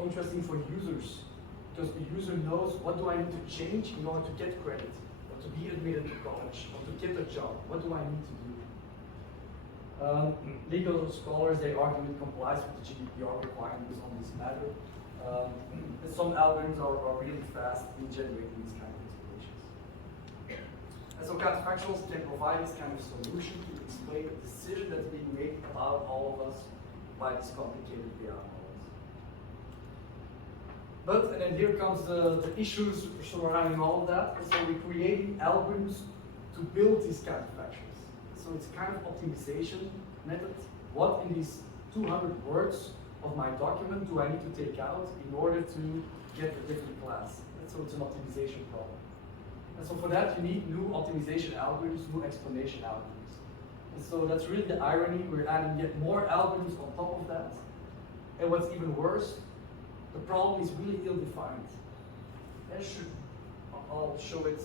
interesting for users, because the user knows what do I need to change in order to get credit, or to be admitted to college, or to get a job. What do I need to do? Legal scholars, they argue it complies with the GDPR requirements on this matter. Some algorithms are really fast in generating these kind of explanations. And so counterfactuals can provide this kind of solution to explain a decision that's being made about all of us by these complicated VR models. But, and then here comes the issues surrounding all of that. And so we're creating algorithms to build these counterfactuals. So it's kind of optimization method. What in these 200 words of my document do I need to take out in order to get a different class? And so it's an optimization problem. And so for that you need new optimization algorithms, new explanation algorithms. And so that's really the irony. We're adding yet more algorithms on top of that. And what's even worse, the problem is really ill-defined. I'll show it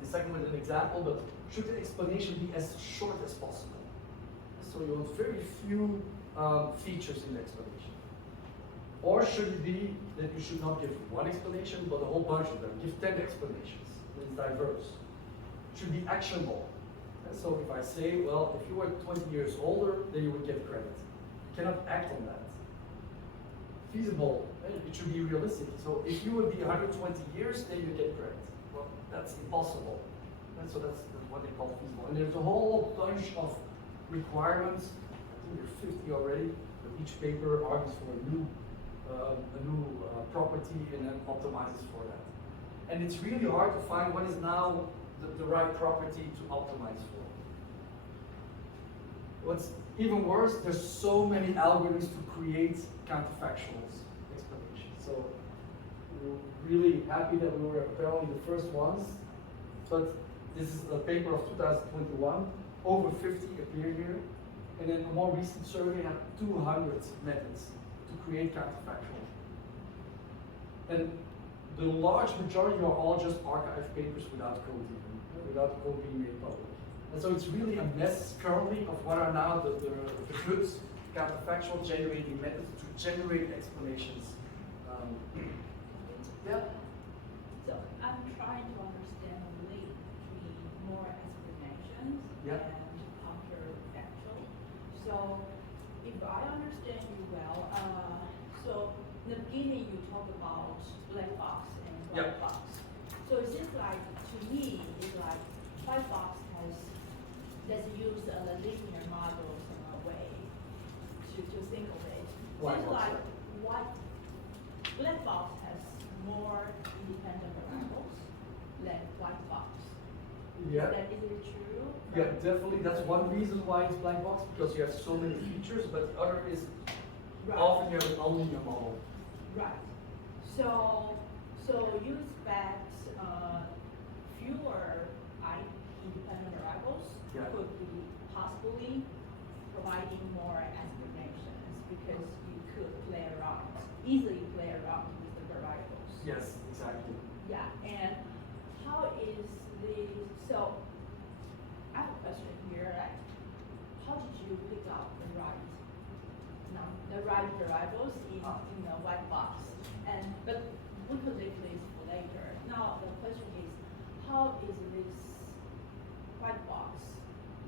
in a second with an example, but should the explanation be as short as possible? So you want very few features in the explanation. Or should it be that you should not give one explanation, but a whole bunch of them? Give 10 explanations. It's diverse. It should be actionable. And so if I say, well, if you were 20 years older, then you would get credit. You cannot act on that. Feasible, it should be realistic. So if you would be 120 years, then you get credit. Well, that's impossible. And so that's what they call feasible. And there's a whole bunch of requirements. I think there's 50 already. But each paper argues for a new property and then optimizes for that. And it's really hard to find what is now the right property to optimize for. What's even worse, there's so many algorithms to create counterfactuals explanations. So we're really happy that we were apparently the first ones. But this is a paper of 2021. Over 50 appear here. And then a more recent survey had 200 methods to create counterfactual. And the large majority are all just archived papers without code even, without code being made public. And so it's really a mess currently of what are now the good counterfactual generating methods to generate explanations. Yeah? So I'm trying to understand the link between more explanations and counterfactual. So if I understand you well, so in the beginning you talk about black box and white box. So it seems like, to me, it's like white box let's use the linear models in a way to think of it. Seems like black box has more independent variables than white box. Yeah. Is it true? Yeah, definitely. That's one reason why it's black box, because you have so many features, but the other is often you have an nonlinear model. Right. So you expect fewer independent variables could be possibly providing more explanations because you could easily play around with the variables. Yes, exactly. Yeah, and how is so I have a question here, like, how did you pick out the right variables in the white box? But we could leave this for later. Now the question is, how is this white box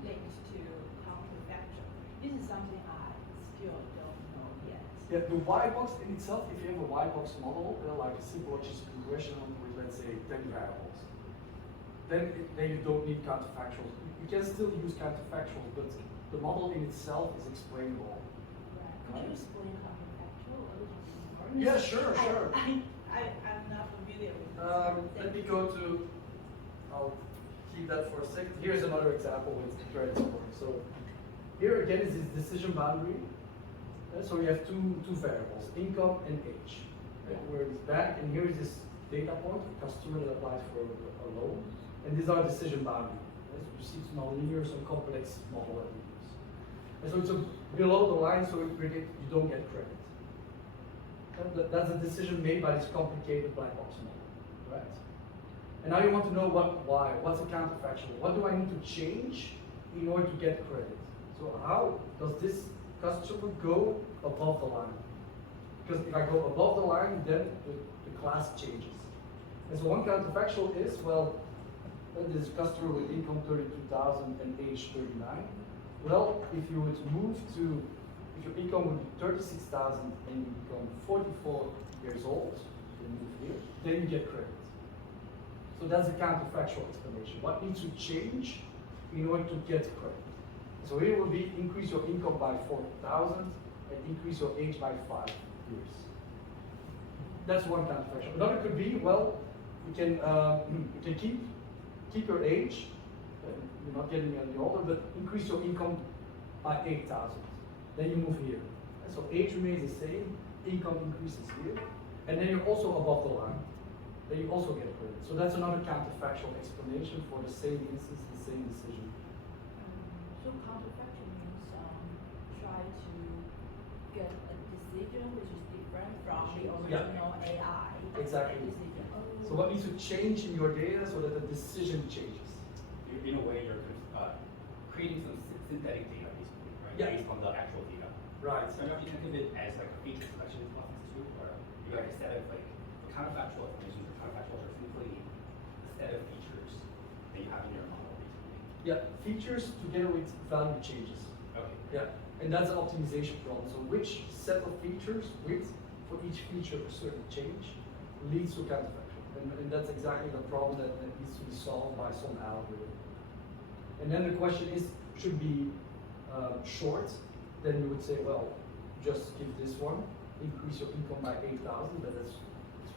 linked to counterfactual? This is something I still don't know yet. Yeah, the white box in itself, if you have a white box model, like a simple logistic regression with, let's say, 10 variables, then you don't need counterfactuals. You can still use counterfactuals, but the model in itself is explainable. Right. Could you explain counterfactual a little bit more? Yeah, sure. I'm not familiar with this. Let me go to, I'll keep that for a second. Here's another example with credit scoring. So here again is this decision boundary. So we have two variables, income and age. Right? Where it's back, and here is this data point, a customer that applies for a loan. And these are decision boundary. Right? So you see it's nonlinear, some complex model that we use. And so it's below the line, so you don't get credit. And that's a decision made by this complicated black box model, right? And now you want to know why? What's a counterfactual? What do I need to change in order to get credit? So how does this customer go above the line? Because if I go above the line, then the class changes. And so one counterfactual is, well, this customer with income 32,000 and age 39. Well, if you would move to, if your income would be 36,000 and you become 44 years old, you move here, then you get credit. So that's the counterfactual explanation. What needs to change in order to get credit? So here will be increase your income by 40,000 and increase your age by 5 years. That's one counterfactual. Another could be, well, you can keep your age, you're not getting any older, but increase your income by 8,000. Then you move here. And so age remains the same, income increases here, and then you're also above the line. Then you also get credit. So that's another counterfactual explanation for the same instance, the same decision. So counterfactual means try to get a decision which is different from the original AI Exactly. decision. Oh. So what needs to change in your data so that the decision changes? In a way, you're creating some synthetic data, basically, right? Yeah. Based on the actual data. Right. So I don't know if you can think of it as like a feature selection process too, or you have a set of like counterfactual information. Counterfactuals are simply a set of features that you have in your model, basically. Yeah, features together with value changes. Okay. Yeah, and that's an optimization problem. So which set of features with, for each feature, a certain change leads to counterfactual. And that's exactly the problem that needs to be solved by some algorithm. And then the question is, should be short, then you would say, well, just give this one, increase your income by 8,000, but it's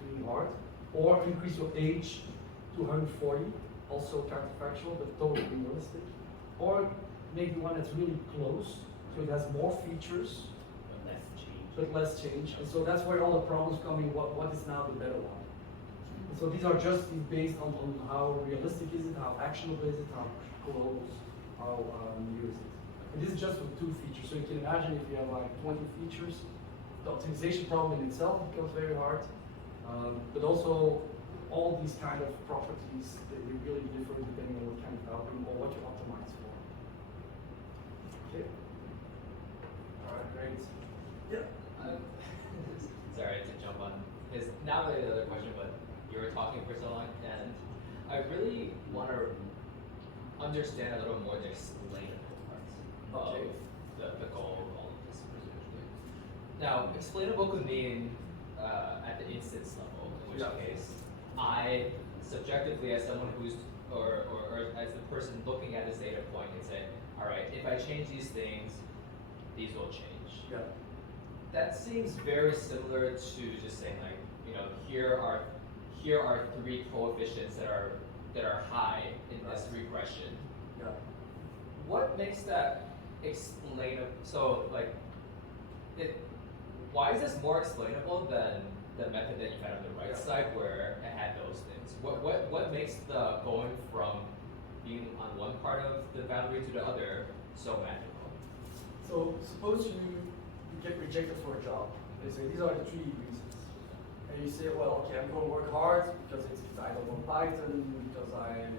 really hard. Or increase your age to 140, also counterfactual, but totally realistic. Or maybe one that's really close, so it has more features, but less change. And so that's where all the problems come in, what is now the better one. And so these are just based on how realistic is it, how actionable is it, how close, how new is it. And this is just with 2 features. So you can imagine if you have like 20 features, the optimization problem in itself becomes very hard. But also all these kind of properties, they really differ depending on what kind of algorithm or what you optimize for. Okay. All right, great. Yeah. Sorry to jump on. It's not really the other question, but you were talking for so long, and I really want to understand a little more the explainable parts Okay. of the goal of all of this, presumably. Now, explainable could mean at the instance level, in which case I subjectively, as someone who's or as the person looking at this data point, can say, all right, if I change these things, these will change. Yeah. That seems very similar to just saying like, you know, here are 3 coefficients that are high in this regression. Yeah. What makes that explainable? So like, why is this more explainable than the method that you had on the right side where it had those things? What makes the going from being on one part of the boundary to the other so magical? So suppose you get rejected for a job. They say these are the 3 reasons. And you say, well, okay, I'm going to work hard because I don't know Python, because I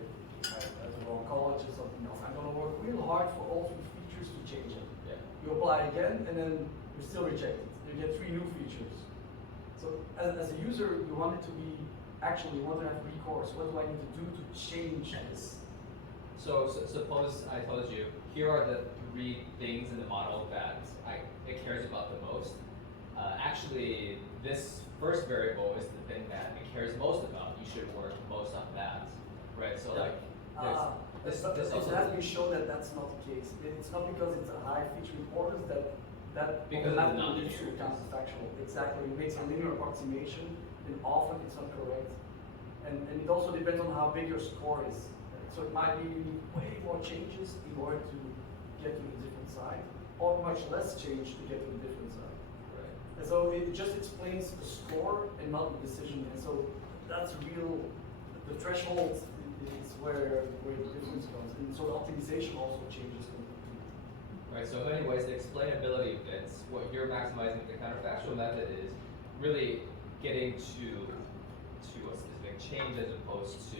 at the wrong college or something else. I'm going to work real hard for all 3 features to change it. Yeah. You apply again, and then you're still rejected. You get 3 new features. So as a user, you want it to be, actually, you want to have recourse. What do I need to do to change this? So suppose I told you, here are the 3 things in the model that it cares about the most. Actually, this first variable is the thing that it cares most about. You should work most on that, right? So like, this it also has been shown that that's not the case. It's not because it's a high feature importance that because it's not leads to counterfactual. Exactly, it makes a linear approximation, and often it's not correct. And it also depends on how big your score is. So it might be you need way more changes in order to get to the different side, or much less change to get to the different side. right. And so it just explains the score and not the decision. And so that's real. The threshold is where the difference comes. And so the optimization also changes completely. Right, so in many ways, the explainability bits, what you're maximizing with the counterfactual method is really getting to a specific change as opposed to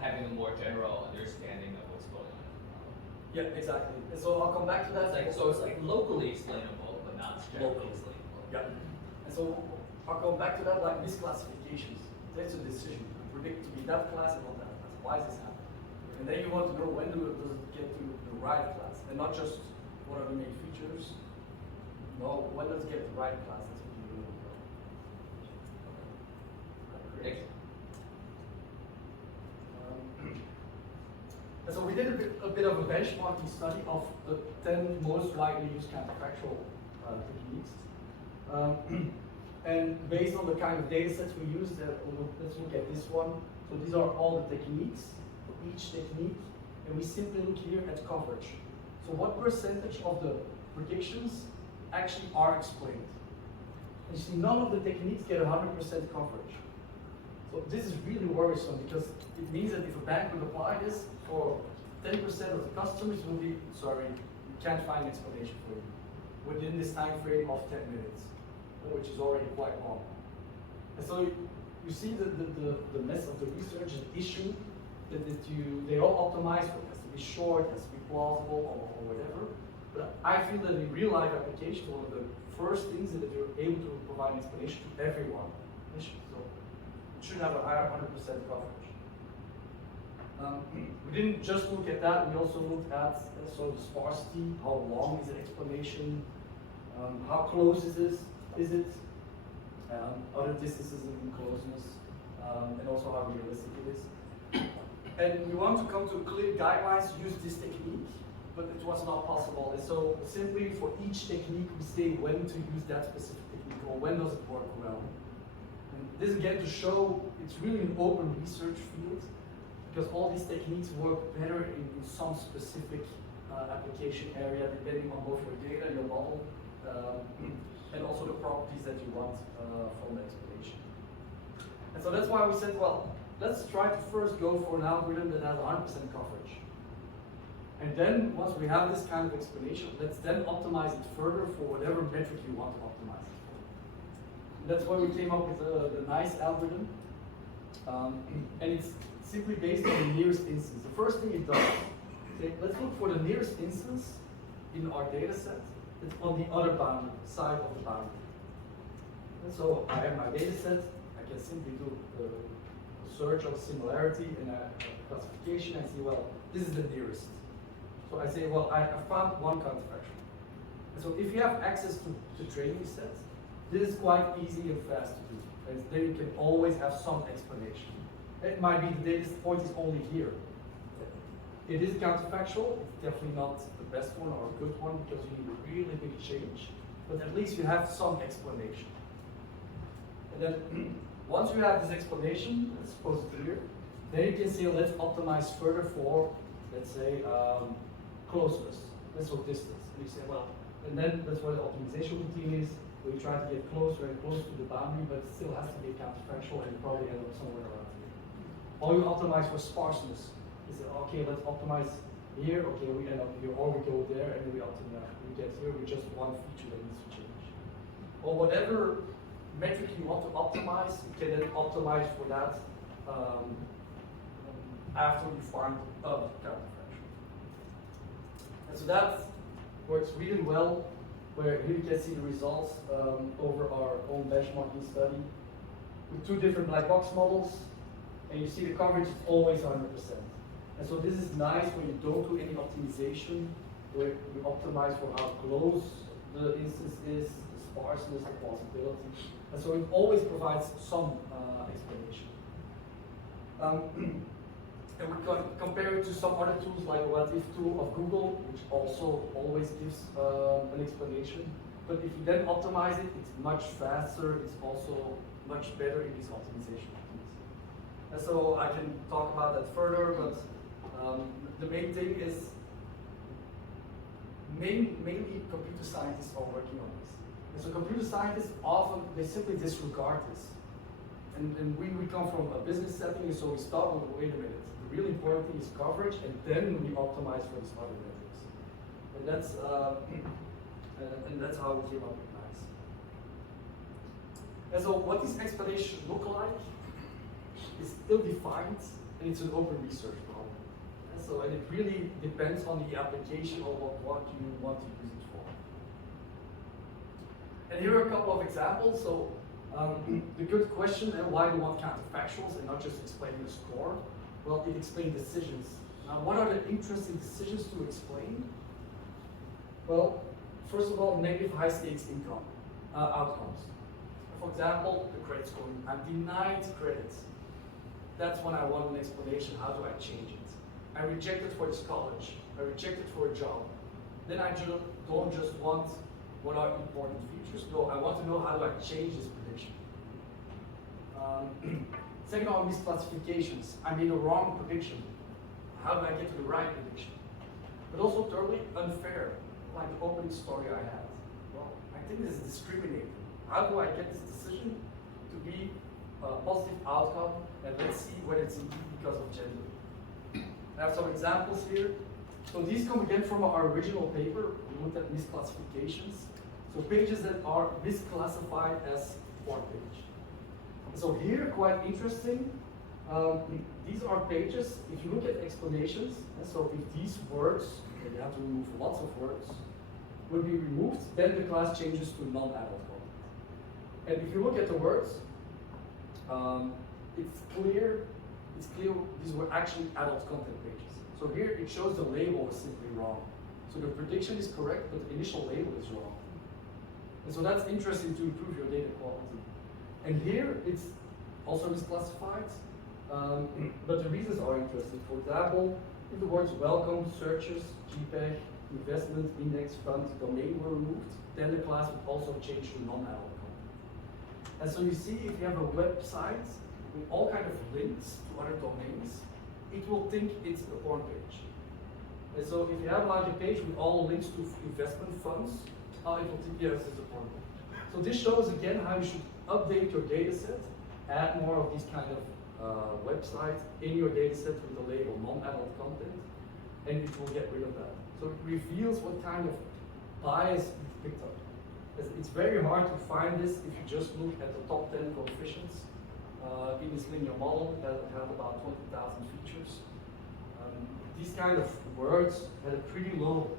having a more general understanding of what's going on in the problem. Yeah, exactly. And so I'll come back to that. So it's like locally explainable, but not locally explainable. Yeah. And so So I'll go back to that, like misclassifications. That's a decision. You predict to be that class and not that class. Why is this happening? And then you want to know when does it get to the right class, and not just what are the main features. No, when does it get to the right class? That's what you really want to know. Thanks. And so we did a bit of a benchmarking study of the 10 most widely used counterfactual techniques. And based on the kind of data sets we used, let's look at this one. So these are all the techniques for each technique, and we simply look here at coverage. So what percentage of the predictions actually are explained? And you see, none of the techniques get 100% coverage. So this is really worrisome because it means that if a bank would apply this for 10% of the customers, will be sorry, you can't find an explanation for you within this time frame of 10 minutes, which is already quite long. And so you see the mess of the research and issue that they all optimize for it. It has to be short, it has to be plausible, or whatever. But I feel that in real life application, one of the first things is that you're able to provide an explanation to everyone. So it should have a higher 100% coverage. We didn't just look at that, we also looked at sort of the sparsity, how long is an explanation, how close is it, other distances in closeness, and also how realistic it is. And we want to come to clear guidelines to use this technique, but it was not possible. And so simply for each technique, we say when to use that specific technique, or when does it work well. And this again to show it's really an open research field, because all these techniques work better in some specific application area, depending on both your data, your model, and also the properties that you want from the explanation. And so that's why we said, well, let's try to first go for an algorithm that has 100% coverage. And then once we have this kind of explanation, let's then optimize it further for whatever metric you want to optimize it for. And that's why we came up with the nice algorithm. And it's simply based on the nearest instance. The first thing it does, let's look for the nearest instance in our data set that's on the other boundary, side of the boundary. And so I have my data set, I can simply do a search of similarity and a classification and see, well, this is the nearest. So I say, well, I found one counterfactual. And so if you have access to training sets, this is quite easy and fast to do. And then you can always have some explanation. It might be the data point is only here. It is counterfactual, it's definitely not the best one or a good one because you need a really big change, but at least you have some explanation. And then once you have this explanation, let's suppose it's here, then you can say, let's optimize further for, let's say, closeness, let's go distance. And you say, well, and then that's what the optimization routine is, where you try to get closer and closer to the boundary, but it still has to be counterfactual and probably end up somewhere around here. Or you optimize for sparseness. You say, okay, let's optimize here, okay, we end up here, or we go there, and then we optimize. We get here with just one feature that needs to change. Or whatever metric you want to optimize, you can then optimize for that after you find a counterfactual. And so that works really well, where here you can see the results over our own benchmarking study with two different black box models, and you see the coverage is always 100%. And so this is nice when you don't do any optimization, where you optimize for how close the instance is, the sparseness, the plausibility. And so it always provides some explanation. And we can compare it to some other tools like the What If tool of Google, which also always gives an explanation. But if you then optimize it, it's much faster, it's also much better in these optimization techniques. And so I can talk about that further, but the main thing is mainly computer scientists are working on this. And so computer scientists often, they simply disregard this. And we come from a business setting, so we start with, wait a minute, the really important thing is coverage, and then we optimize for these other metrics. And that's how we came up with NICE. And so what this explanation look like is ill-defined, and it's an open research problem. And it really depends on the application of what you want to use it for. And here are a couple of examples. So the good question, and why do you want counterfactuals and not just explaining the score? Well, it explains decisions. Now, what are the interesting decisions to explain? Well, first of all, negative high stakes income outcomes. For example, the credit scoring. I'm denied credit. That's when I want an explanation. How do I change it? I'm rejected for this college. I'm rejected for a job. Then I don't just want what are important features. No, I want to know how do I change this prediction. Second are misclassifications. I made a wrong prediction. How do I get to the right prediction? But also thirdly, unfair, like the opening story I had. Well, I think this is discriminating. How do I get this decision to be a positive outcome? And let's see whether it's indeed because of gender. I have some examples here. So these come again from our original paper. We looked at misclassifications. So pages that are misclassified as porn page. So here, quite interesting, these are pages, if you look at explanations, so if these words, and you have to remove lots of words, will be removed, then the class changes to non-adult content. And if you look at the words, it's clear these were actually adult content pages. So here it shows the label is simply wrong. So the prediction is correct, but the initial label is wrong. And so that's interesting to improve your data quality. And here it's also misclassified, but the reasons are interesting. For example, if the words welcome, searches, JPEG, investment, index, fund, domain were removed, then the class would also change to non-adult content. And so you see, if you have a website with all kinds of links to other domains, it will think it's a porn page. And so if you have like a page with all links to investment funds, it will think, yes, it's a porn page. So this shows again how you should update your data set, add more of these kind of websites in your data set with the label non-adult content, and it will get rid of that. So it reveals what kind of bias you've picked up. It's very hard to find this if you just look at the top 10 coefficients in this linear model that had about 20,000 features. These kind of words had a pretty low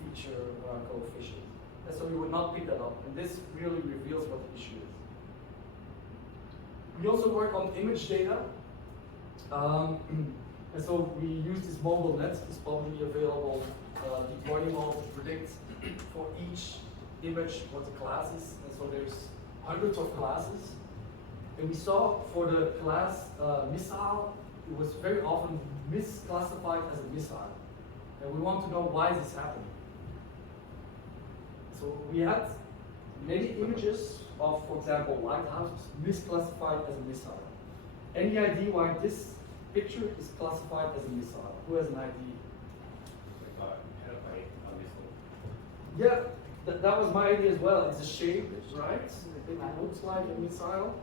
feature coefficient. And so you would not pick that up. And this really reveals what the issue is. We also work on image data. And so we use this mobile net, this publicly available deep learning model to predict for each image what the class is. And so there's hundreds of classes. And we saw for the class missile, it was very often misclassified as a missile. And we want to know why this happened. So we had many images of, for example, lighthouses misclassified as a missile. Any idea why this picture is classified as a missile? Who has an idea? Yeah, that was my idea as well. It's a shape, right? It looks like a missile.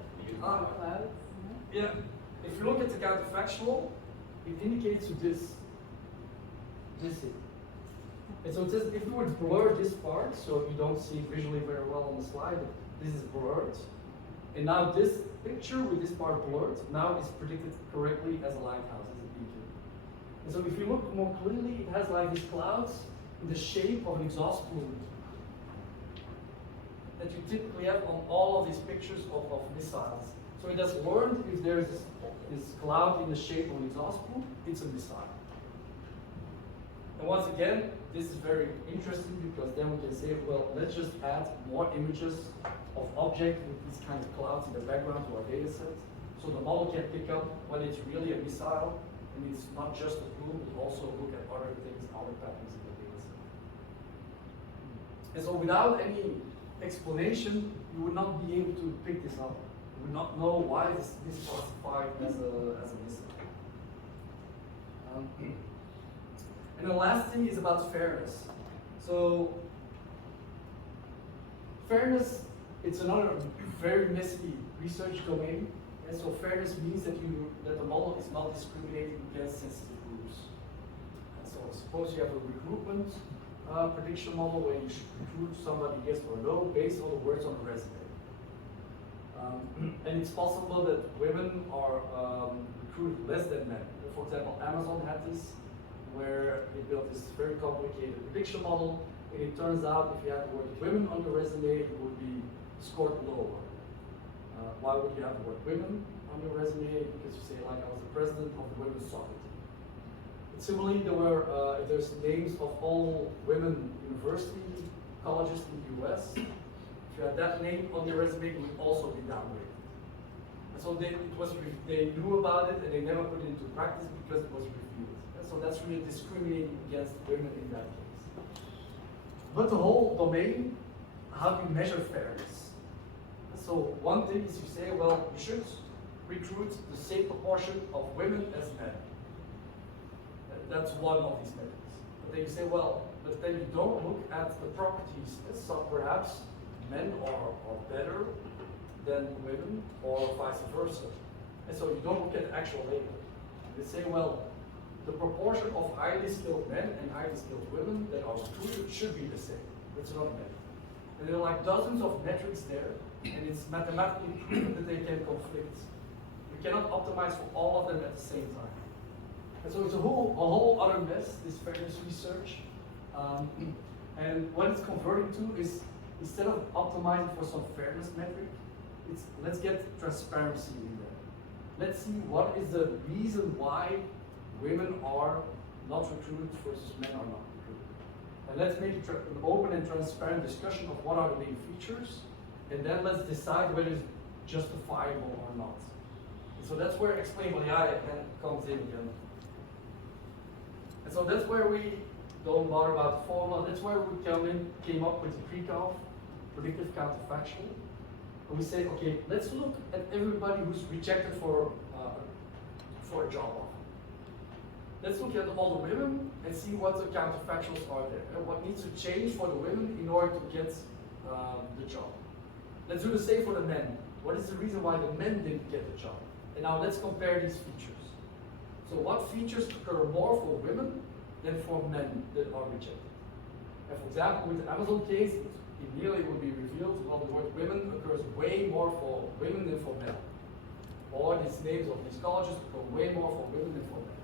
Yeah. If you look at the counterfactual, it indicates to this here. And so it says if you would blur this part, so you don't see it visually very well on the slide, this is blurred. And now this picture with this part blurred, now is predicted correctly as a lighthouse, as a beacon. And so if you look more clearly, it has like these clouds in the shape of an exhaust plume that you typically have on all of these pictures of missiles. So it has learned if there's this cloud in the shape of an exhaust plume, it's a missile. And once again, this is very interesting because then we can say, well, let's just add more images of objects with these kind of clouds in the background to our data set. So the model can pick up when it's really a missile, and it's not just a plume, but also look at other things, other patterns in the data set. And so without any explanation, you would not be able to pick this up. You would not know why this is classified as a missile. And the last thing is about fairness. So fairness, it's another very messy research domain. And so fairness means that the model is not discriminating against sensitive groups. And so suppose you have a recruitment prediction model where you should recruit somebody yes or no based on the words on the resume. And it's possible that women are recruited less than men. For example, Amazon had this, where they built this very complicated prediction model, and it turns out if you had the word women on your resume, it would be scored lower. Why would you have the word women on your resume? Because you say, like, I was the president of the women's soccer team. But similarly, if there's names of all women university colleges in the US, if you had that name on your resume, it would also be downgraded. And so they knew about it and they never put it into practice because it was reviewed. And so that's really discriminating against women in that case. But the whole domain, how do you measure fairness? So one thing is you say, well, you should recruit the same proportion of women as men. That's one of these metrics. But then you say, well, but then you don't look at the properties. So perhaps men are better than women or vice versa. And so you don't look at the actual labor. You say, well, the proportion of highly skilled men and highly skilled women that are recruited should be the same. That's another metric. And there are like dozens of metrics there, and it's mathematically proven that they can conflict. You cannot optimize for all of them at the same time. And so it's a whole other mess, this fairness research. And what it's converting to is, instead of optimizing for some fairness metric, it's let's get transparency in there. Let's see what is the reason why women are not recruited versus men are not recruited. And let's make an open and transparent discussion of what are the main features, and then let's decide whether it's justifiable or not. And so that's where explainable AI comes in again. And so that's where we don't bother about the formula. That's where we came up with the pre-calc, predictive counterfactual. And we say, okay, let's look at everybody who's rejected for a job offer. Let's look at all the women and see what the counterfactuals are there, and what needs to change for the women in order to get the job. Let's do the same for the men. What is the reason why the men didn't get the job? And now let's compare these features. So what features occur more for women than for men that are rejected? And for example, with the Amazon case, it immediately will be revealed, well, the word women occurs way more for women than for men. Or these names of these colleges occur way more for women than for men.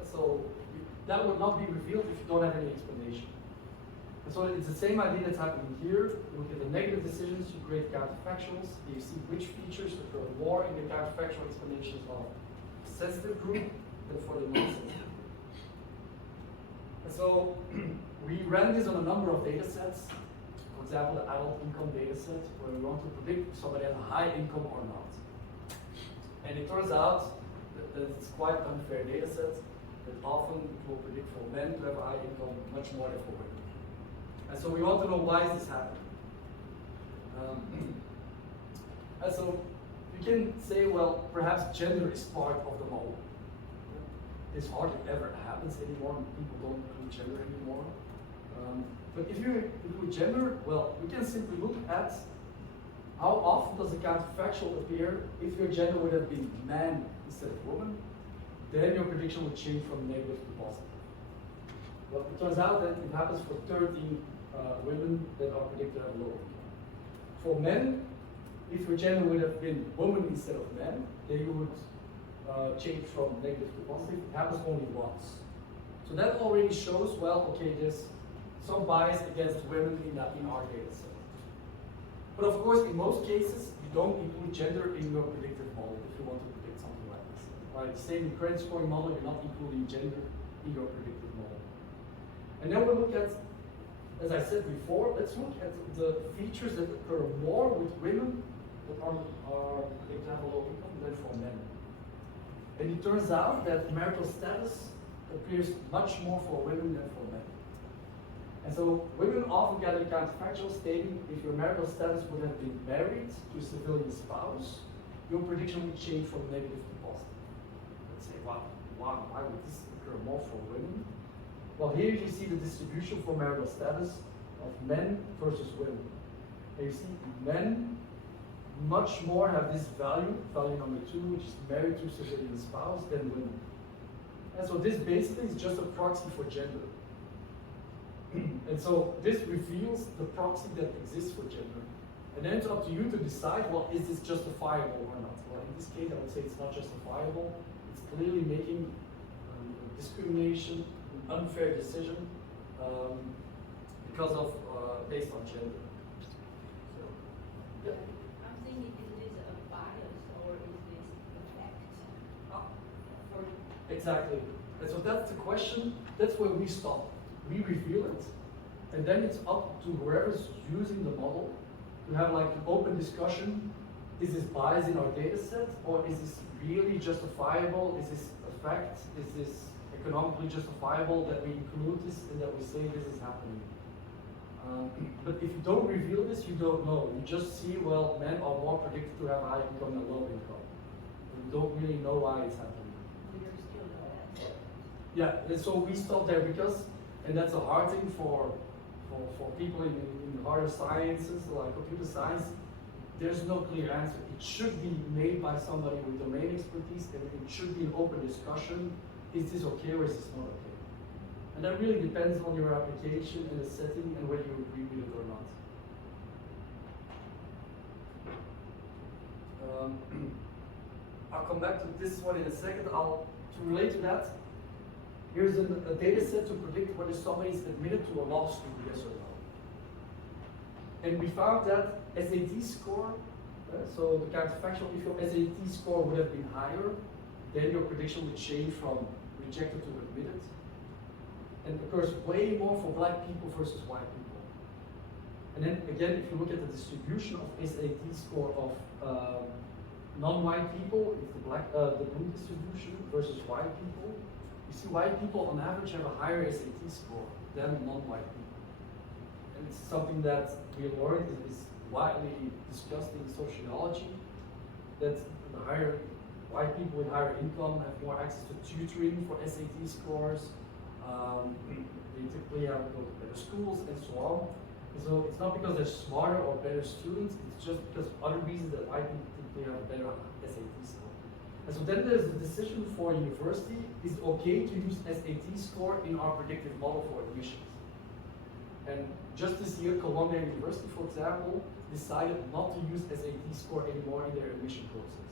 And so that would not be revealed if you don't have any explanation. And so it's the same idea that's happening here. You look at the negative decisions, you create counterfactuals, you see which features occur more in the counterfactual explanations of the sensitive group than for the non-sensitive group. And so we ran this on a number of data sets. For example, the adult income data set, where we want to predict if somebody has a high income or not. And it turns out that it's quite an unfair data set, that often it will predict for men to have a high income much more than for women. And so we want to know why is this happening. And so you can say, well, perhaps gender is part of the model. This hardly ever happens anymore. People don't include gender anymore. But if you include gender, well, we can simply look at how often does the counterfactual appear if your gender would have been man instead of woman, then your prediction would change from negative to positive. Well, it turns out that it happens for 13 women that are predicted to have low income. For men, if your gender would have been woman instead of man, then you would change from negative to positive. It happens only once. So that already shows, well, okay, there's some bias against women in our data set. But of course, in most cases, you don't include gender in your predictive model if you want to predict something like this. Right? Same in credit scoring model, you're not including gender in your predictive model. And then we'll look at, as I said before, let's look at the features that occur more with women that are predicted to have a low income than for men. And it turns out that marital status appears much more for women than for men. And so women often get a counterfactual stating if your marital status would have been married to a civilian spouse, your prediction would change from negative to positive. Let's say, wow, why would this occur more for women? Well, here you see the distribution for marital status of men versus women. And you see men much more have this value number 2, which is married to a civilian spouse, than women. And so this basically is just a proxy for gender. And so this reveals the proxy that exists for gender. And then it's up to you to decide, well, is this justifiable or not? Well, in this case, I would say it's not justifiable. It's clearly making discrimination, an unfair decision. because of based on gender. So, yeah. I'm thinking, is this a bias or is this a fact? For Exactly. And so that's the question. That's where we stop. We reveal it, and then it's up to whoever's using the model to have like an open discussion. Is this bias in our data set, or is this really justifiable? Is this a fact? Is this economically justifiable that we include this and that we say this is happening? But if you don't reveal this, you don't know. You just see, well, men are more predicted to have high income than low income. You don't really know why it's happening. there's still no answer. Yeah, and so we stop there because, and that's a hard thing for people in higher sciences, like computer science, there's no clear answer. It should be made by somebody with domain expertise, and it should be an open discussion. Is this okay or is this not okay? And that really depends on your application and the setting and whether you agree with it or not. I'll come back to this one in a second. To relate to that, here's a data set to predict whether somebody is admitted to a law school, yes or no. And we found that SAT score, so the counterfactual, if your SAT score would have been higher, then your prediction would change from rejected to admitted. And occurs way more for black people versus white people. And then again, if you look at the distribution of SAT score of non-white people, it's the blue distribution versus white people. You see white people on average have a higher SAT score than non-white people. And it's something that we learned is widely discussed in sociology, that the higher white people with higher income have more access to tutoring for SAT scores. They typically have to go to better schools and so on. And so it's not because they're smarter or better students, it's just because of other reasons that white people typically have a better SAT score. And so then there's a decision for a university, is it okay to use SAT score in our predictive model for admissions? And just this year, Columbia University, for example, decided not to use SAT score anymore in their admission process.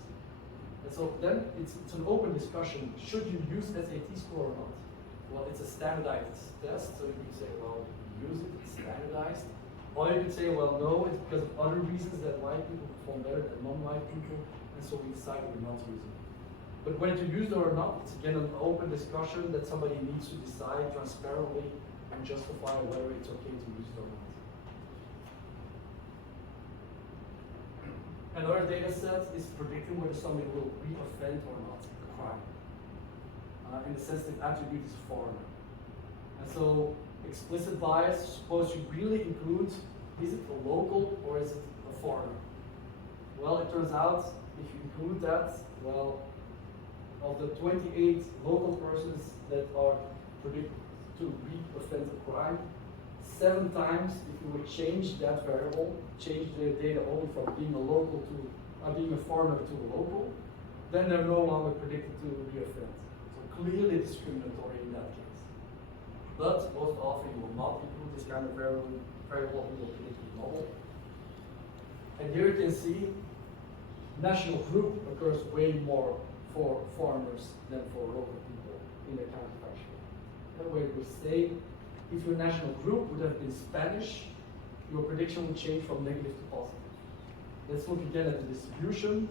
And so then it's an open discussion. Should you use SAT score or not? Well, it's a standardized test, so you can say, well, use it, it's standardized. Or you can say, well, no, it's because of other reasons that white people perform better than non-white people, and so we decided we're not using it. But whether to use it or not, it's again an open discussion that somebody needs to decide transparently and justify whether it's okay to use it or not. Another data set is predicting whether somebody will re-offend or not a crime. In the sense that attribute is foreigner. And so explicit bias, suppose you really include, is it a local or is it a foreigner? Well, it turns out if you include that, well, of the 28 local persons that are predicted to re-offend a crime, 7 times if you would change that variable, change the data only from being a local to being a foreigner to a local, then they're no longer predicted to re-offend. Clearly discriminatory in that case. But most often you will not include this kind of variable in your predictive model. And here you can see national group occurs way more for foreigners than for local people in the counterfactual. That way we say if your national group would have been Spanish, your prediction would change from negative to positive. Let's look again at the distribution.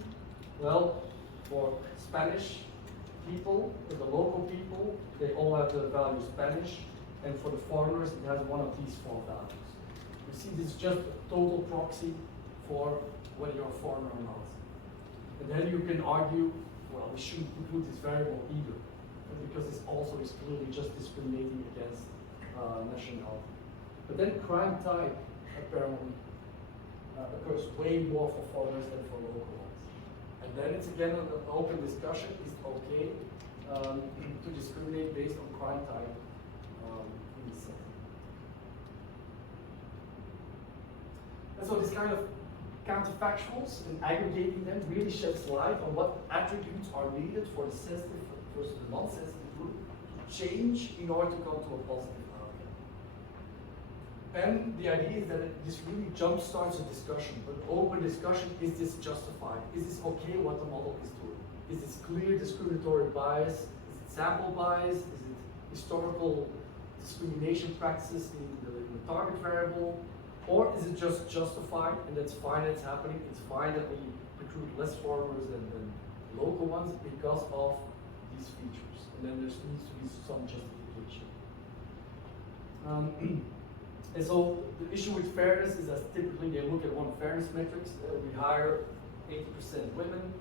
Well, for Spanish people, for the local people, they all have the value Spanish, and for the foreigners, it has one of these 4 values. You see, this is just a total proxy for whether you're a foreigner or not. And then you can argue, well, we shouldn't include this variable either, because this also is clearly just discriminating against nationality. But then crime type apparently occurs way more for foreigners than for local ones. And then it's again an open discussion. Is it okay to discriminate based on crime type in this setting? And so this kind of counterfactuals and aggregating them really sheds light on what attributes are needed for the sensitive versus the non-sensitive group to change in order to come to a positive outcome. And the idea is that this really jumpstarts a discussion, but open discussion, is this justified? Is this okay what the model is doing? Is this clear discriminatory bias? Is it sample bias? Is it historical discrimination practices in the target variable, or is it just justified and that's fine that it's happening? It's fine that we recruit less foreigners than local ones because of these features, and then there needs to be some justification. And so the issue with fairness is that typically they look at one fairness metrics. We hire 80% women,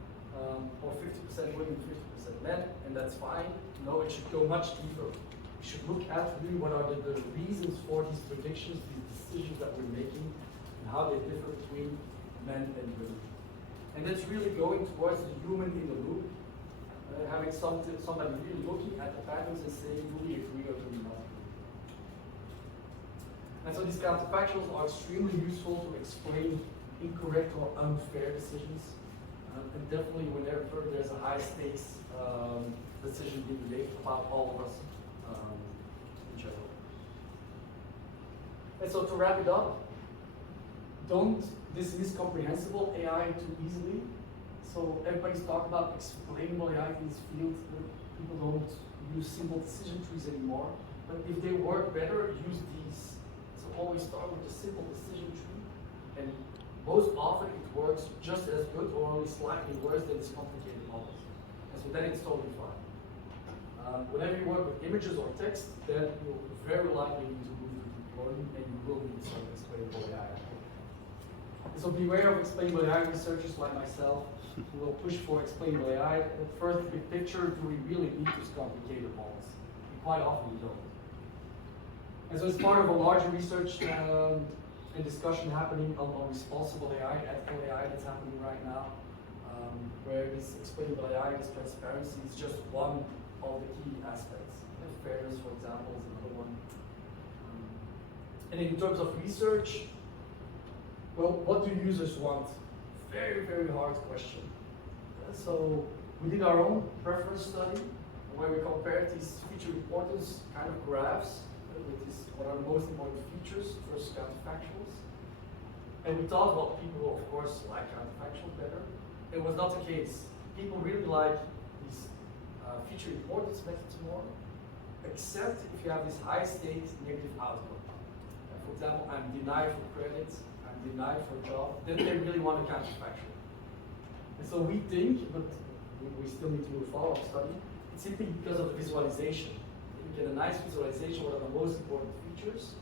or 50% women, 50% men, and that's fine. No, it should go much deeper. We should look at really what are the reasons for these predictions, these decisions that we're making, and how they differ between men and women. And that's really going towards the human in the loop, having somebody really looking at the patterns and saying, do we agree or do we not agree? And so these counterfactuals are extremely useful to explain incorrect or unfair decisions. And definitely whenever there's a high stakes decision being made about all of us in general. And so to wrap it up, don't dismiss comprehensible AI too easily. So everybody's talking about explainable AI in this field. People don't use simple decision trees anymore. But if they work better, use these. So always start with a simple decision tree. And most often it works just as good or only slightly worse than these complicated models. And so then it's totally fine. Whenever you work with images or text, then you'll very likely need to move to deep learning and you will need some explainable AI. And so beware of explainable AI researchers like myself who will push for explainable AI. First, the big picture, do we really need these complicated models? And quite often we don't. And so it's part of a larger research and discussion happening on responsible AI, ethical AI that's happening right now, where this explainable AI, this transparency is just one of the key aspects. And fairness, for example, is another one. And in terms of research, well, what do users want? Very, very hard question. So we did our own preference study where we compared these feature importance kind of graphs with this, what are the most important features versus counterfactuals. And we thought, well, people, of course, like counterfactual better. It was not the case. People really like these feature importance methods more, except if you have this high stakes negative outcome. For example, I'm denied for credit, I'm denied for a job, then they really want a counterfactual. And so we think, but we still need to do a follow-up study, it's simply because of the visualization. You get a nice visualization, what are the most important features.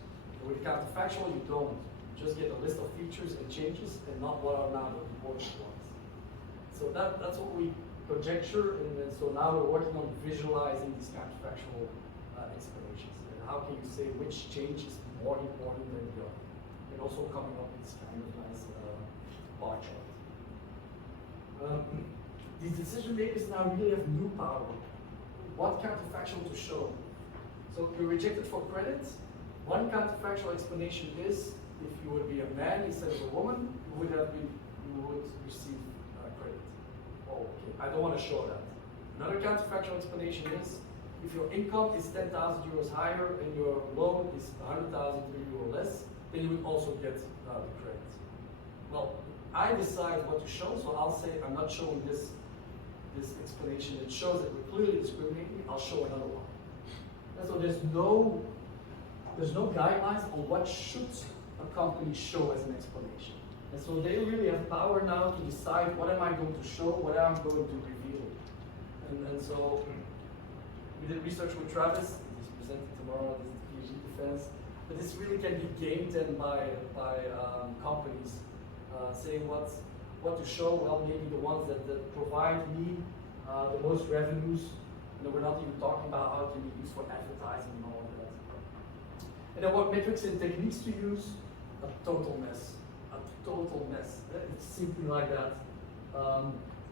And with counterfactual, you don't. You just get a list of features and changes, and not what are now the important ones. So that's what we conjecture, and so now we're working on visualizing these counterfactual explanations. And how can you say which change is more important than the other? And also coming up with this kind of nice bar chart. These decision makers now really have new power. What counterfactual to show? So you're rejected for credit. One counterfactual explanation is if you would be a man instead of a woman, you would receive credit. Oh, okay, I don't want to show that. Another counterfactual explanation is if your income is 10,000 euros higher and your loan is 100,000 euro less, then you would also get the credit. Well, I decide what to show, so I'll say I'm not showing this explanation that shows that we're clearly discriminating. I'll show another one. And so there's no guidelines on what should a company show as an explanation. And so they really have power now to decide what am I going to show, what am I going to reveal. And so we did research with Travis, he's presenting tomorrow, this is PhD defense, but this really can be gamed then by companies saying what to show. Well, maybe the ones that provide me the most revenues. And we're not even talking about how it can be used for advertising and all of that. And then what metrics and techniques to use? A total mess. A total mess. It's simply like that.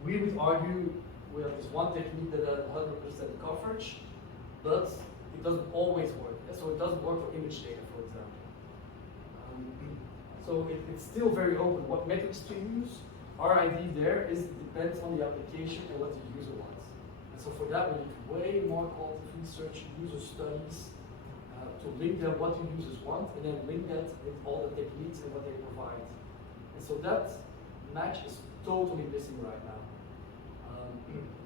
We would argue we have this one technique that has 100% coverage, but it doesn't always work. So it doesn't work for image data, for example. So it's still very open. What metrics to use? Our idea there is it depends on the application and what the user wants. And so for that, we need way more qualitative research, user studies, to link them what the users want, and then link that with all the techniques and what they provide. And so that match is totally missing right now.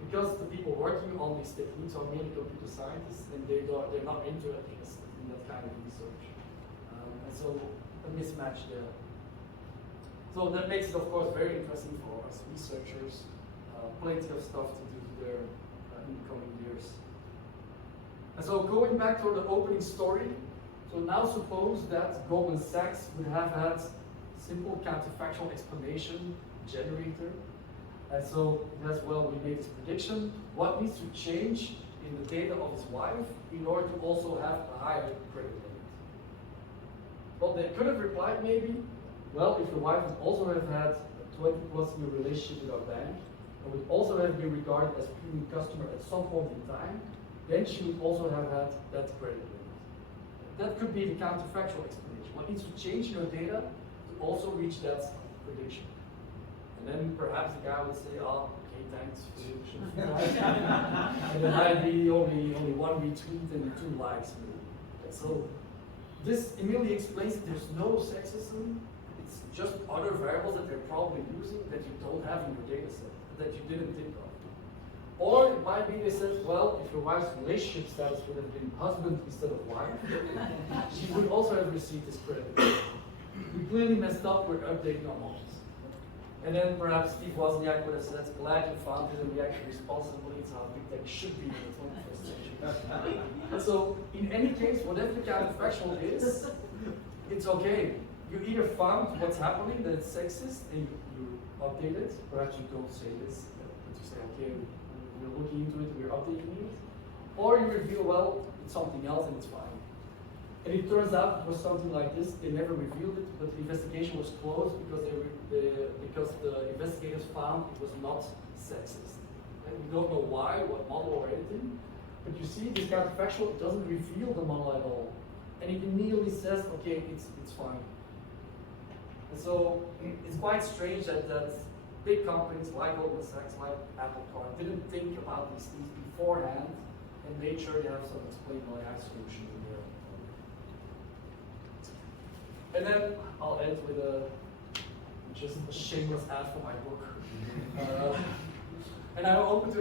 Because the people working on these techniques are mainly computer scientists, and they're not into that kind of research. And so a mismatch there. So that makes it, of course, very interesting for us researchers. Plenty of stuff to do there in the coming years. And so going back to the opening story, so now suppose that Goldman Sachs would have had simple counterfactual explanation generator. And so as well, we made this prediction. What needs to change in the data of his wife in order to also have a higher credit limit? Well, they could have replied maybe, well, if your wife would also have had a 20+ year relationship with our bank, and would also have been regarded as a premium customer at some point in time, then she would also have had that credit limit. That could be the counterfactual explanation. What needs to change in your data to also reach that prediction? And then perhaps the guy would say, oh, okay, thanks for the and then I'd be only one retweet and 2 likes maybe. And so this immediately explains that there's no sexism. It's just other variables that they're probably using that you don't have in your data set, that you didn't think of. Or it might be they said, well, if your wife's relationship status would have been husband instead of wife, she would also have received this credit. We clearly messed up, we're updating our models. And then perhaps Steve Wozniak would have said, glad you found it and reacted responsibly, it's how big tech should be in the 21st century. And so, in any case, whatever the counterfactual is, it's okay. You either found what's happening, that it's sexist, and you update it. Perhaps you don't say this, but you say, okay, we're looking into it, we're updating it. Or you reveal, well, it's something else and it's fine. And it turns out it was something like this. They never revealed it, but the investigation was closed because the investigators found it was not sexist. And we don't know why, what model or anything. But you see, this counterfactual doesn't reveal the model at all. And it immediately says, okay, it's fine. And so it's quite strange that big companies like Goldman Sachs, like Apple didn't think about these things beforehand and made sure they have some explain AI solution in there. And then I'll end with just a shameless ad for my book. And I'm open to